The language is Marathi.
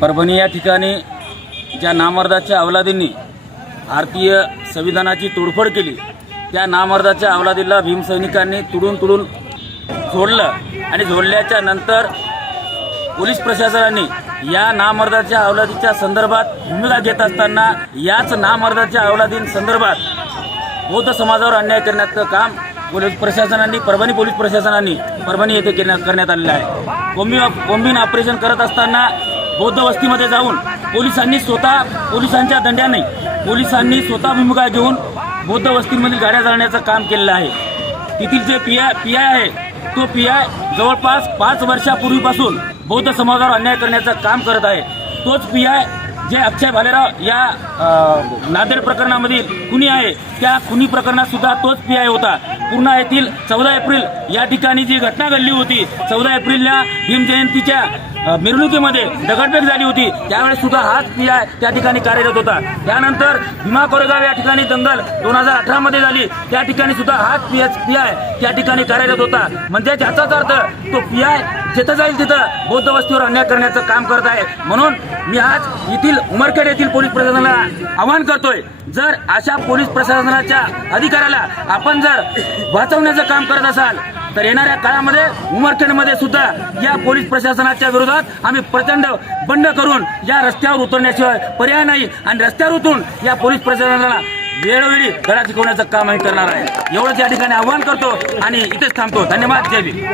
परभणी या ठिकाणी ज्या नामर्दाच्या अवलादींनी भारतीय संविधानाची तोडफोड केली त्या नामर्दाच्या अवलादीला भीमसैनिकांनी तुडून तुडून झोडलं आणि झोडल्याच्या नंतर पोलीस प्रशासनाने या नामर्दाच्या अवलादीच्या संदर्भात भूमिका घेत असताना याच नामर्दाच्या अवलादींसंदर्भात बौद्ध समाजावर अन्याय करण्याचं काम पोलीस प्रशासनाने परभणी पोलीस प्रशासनाने परभणी येथे केल्या- करण्यात आलेलं आहे. कोंबी कोंबीन ऑपरेशन करत असताना बौद्ध वस्तीमध्ये जाऊन पोलिसांनी स्वतः पोलिसांच्या दंड्याने पोलिसांनी स्वतः भूमिका घेऊन बौद्ध वस्तीमधील गाड्या जाळण्याचं काम केलेलं आहे. तेथील J P I P I आहे तो पी आय जवळपास पाच वर्षापूर्वीपासून बौद्ध समाजावर अन्याय करण्याचं काम करत आहे. तोच पी आय जे अक्षय भालेराव या नादेड प्रकरणामधील खुनी आहे त्या खुनी प्रकरणात सुद्धा तोच पी आय होता. पूर्णा येथील चौदा एप्रिल या ठिकाणी जी घटना घडली होती चौदा एप्रिलला भीमजयंतीच्या मिरवणुकीमध्ये दगडफेक झाली होती. त्यावेळेस सुद्धा हाच पी आय त्या ठिकाणी कार्यरत होता. त्यानंतर भीमा कोरेगाव या ठिकाणी दंगल दोन हजार अठरा मध्ये झाली. त्या ठिकाणी सुद्धा हाच पी एच पी आय त्या ठिकाणी कार्यरत होता. म्हणजे याचाच अर्थ तो पी आय जिथं जाईल तिथं बौद्ध वस्तीवर अन्याय करण्याचं काम करत आहे. म्हणून मी आज येथील उमरखेड येथील पोलीस प्रशासनाला आवाहन करतोय जर अशा पोलीस प्रशासनाच्या अधिकाऱ्याला आपण जर वाचवण्याचं काम करत असाल तर येणाऱ्या काळामध्ये उमरखेडमध्ये सुद्धा या पोलीस प्रशासनाच्या विरोधात आम्ही प्रचंड बंड करून या रस्त्यावर उतरण्याशिवाय पर्याय नाही आणि रस्त्यावर उतरून या पोलीस प्रशासनाला वेळोवेळी धडा शिकवण्याचं काम आम्ही करणार आहे. एवढंच या ठिकाणी आव्हान करतो आणि इथेच थांबतो. धन्यवाद. जय भीम.